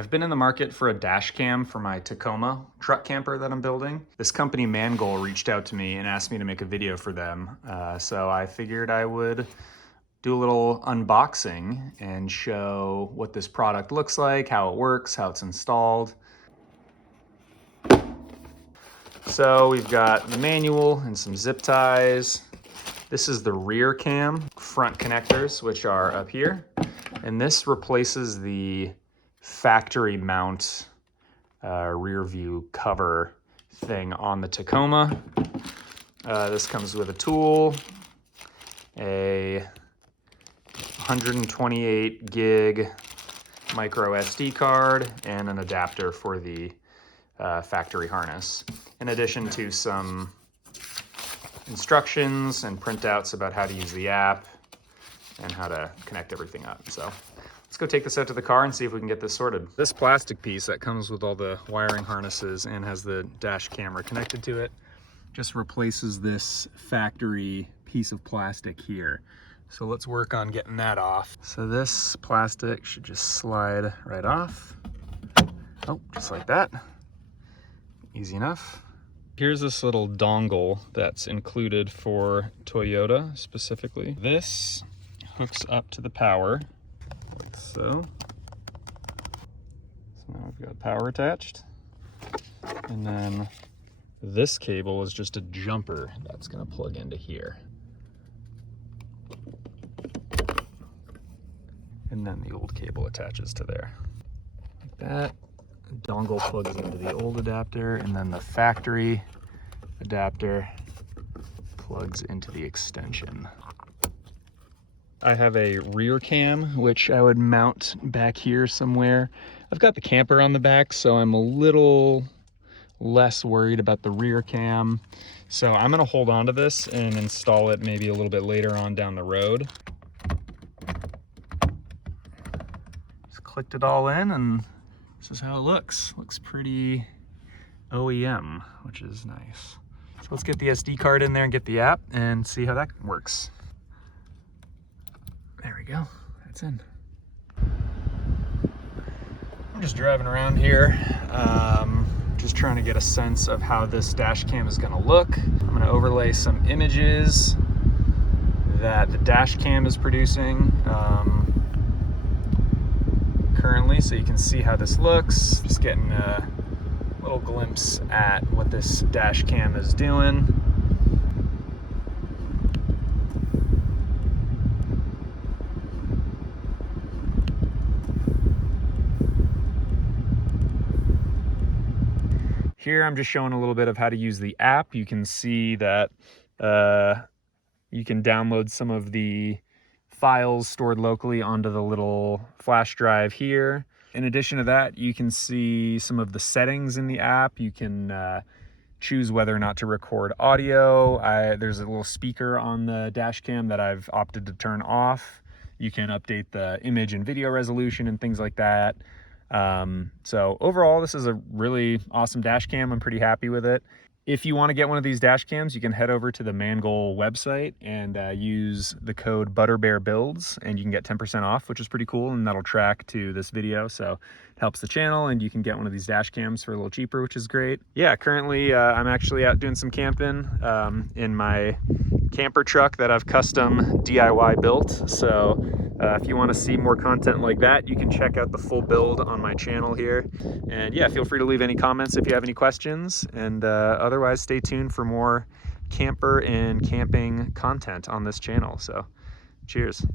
I've been in the market for a dash cam for my Tacoma truck camper that I'm building. This company Mangoal reached out to me and asked me to make a video for them. So I figured I would do a little unboxing and show what this product looks like, how it works, how it's installed. So we've got the manual and some zip ties. This is the rear cam, front connectors, which are up here. And this replaces the factory mount rear view cover thing on the Tacoma. This comes with a tool, a 128 gig micro SD card, and an adapter for the factory harness, in addition to some instructions and printouts about how to use the app and how to connect everything up. So let's go take this out to the car and see if we can get this sorted. This plastic piece that comes with all the wiring harnesses and has the dash camera connected to it just replaces this factory piece of plastic here. So let's work on getting that off. So this plastic should just slide right off. Oh, just like that. Easy enough. Here's this little dongle that's included for Toyota specifically. This hooks up to the power, like so. So now we've got power attached. And then this cable is just a jumper that's gonna plug into here. And then the old cable attaches to there. Like that. The dongle plugs into the old adapter, and then the factory adapter plugs into the extension. I have a rear cam, which I would mount back here somewhere. I've got the camper on the back, so I'm a little less worried about the rear cam. So I'm gonna hold on to this and install it maybe a little bit later on down the road. Just clicked it all in, and this is how it looks. Looks pretty OEM, which is nice. So let's get the SD card in there and get the app and see how that works. There we go, that's in. I'm just driving around here, just trying to get a sense of how this dash cam is gonna look. I'm gonna overlay some images that the dash cam is producing currently, so you can see how this looks. Just getting a little glimpse at what this dash cam is doing. Here I'm just showing a little bit of how to use the app. You can see that you can download some of the files stored locally onto the little flash drive here. In addition to that, you can see some of the settings in the app. You can choose whether or not to record audio. There's a little speaker on the dash cam that I've opted to turn off. You can update the image and video resolution and things like that. So overall, this is a really awesome dash cam. I'm pretty happy with it. If you want to get one of these dash cams, you can head over to the Mangoal website and use the code ButterBearBuilds, and you can get 10% off, which is pretty cool, and that'll track to this video, so it helps the channel, and you can get one of these dash cams for a little cheaper, which is great. Yeah, currently I'm actually out doing some camping in my camper truck that I've custom DIY built. So if you want to see more content like that, you can check out the full build on my channel here. And yeah, feel free to leave any comments if you have any questions. And otherwise, stay tuned for more camper and camping content on this channel. So cheers.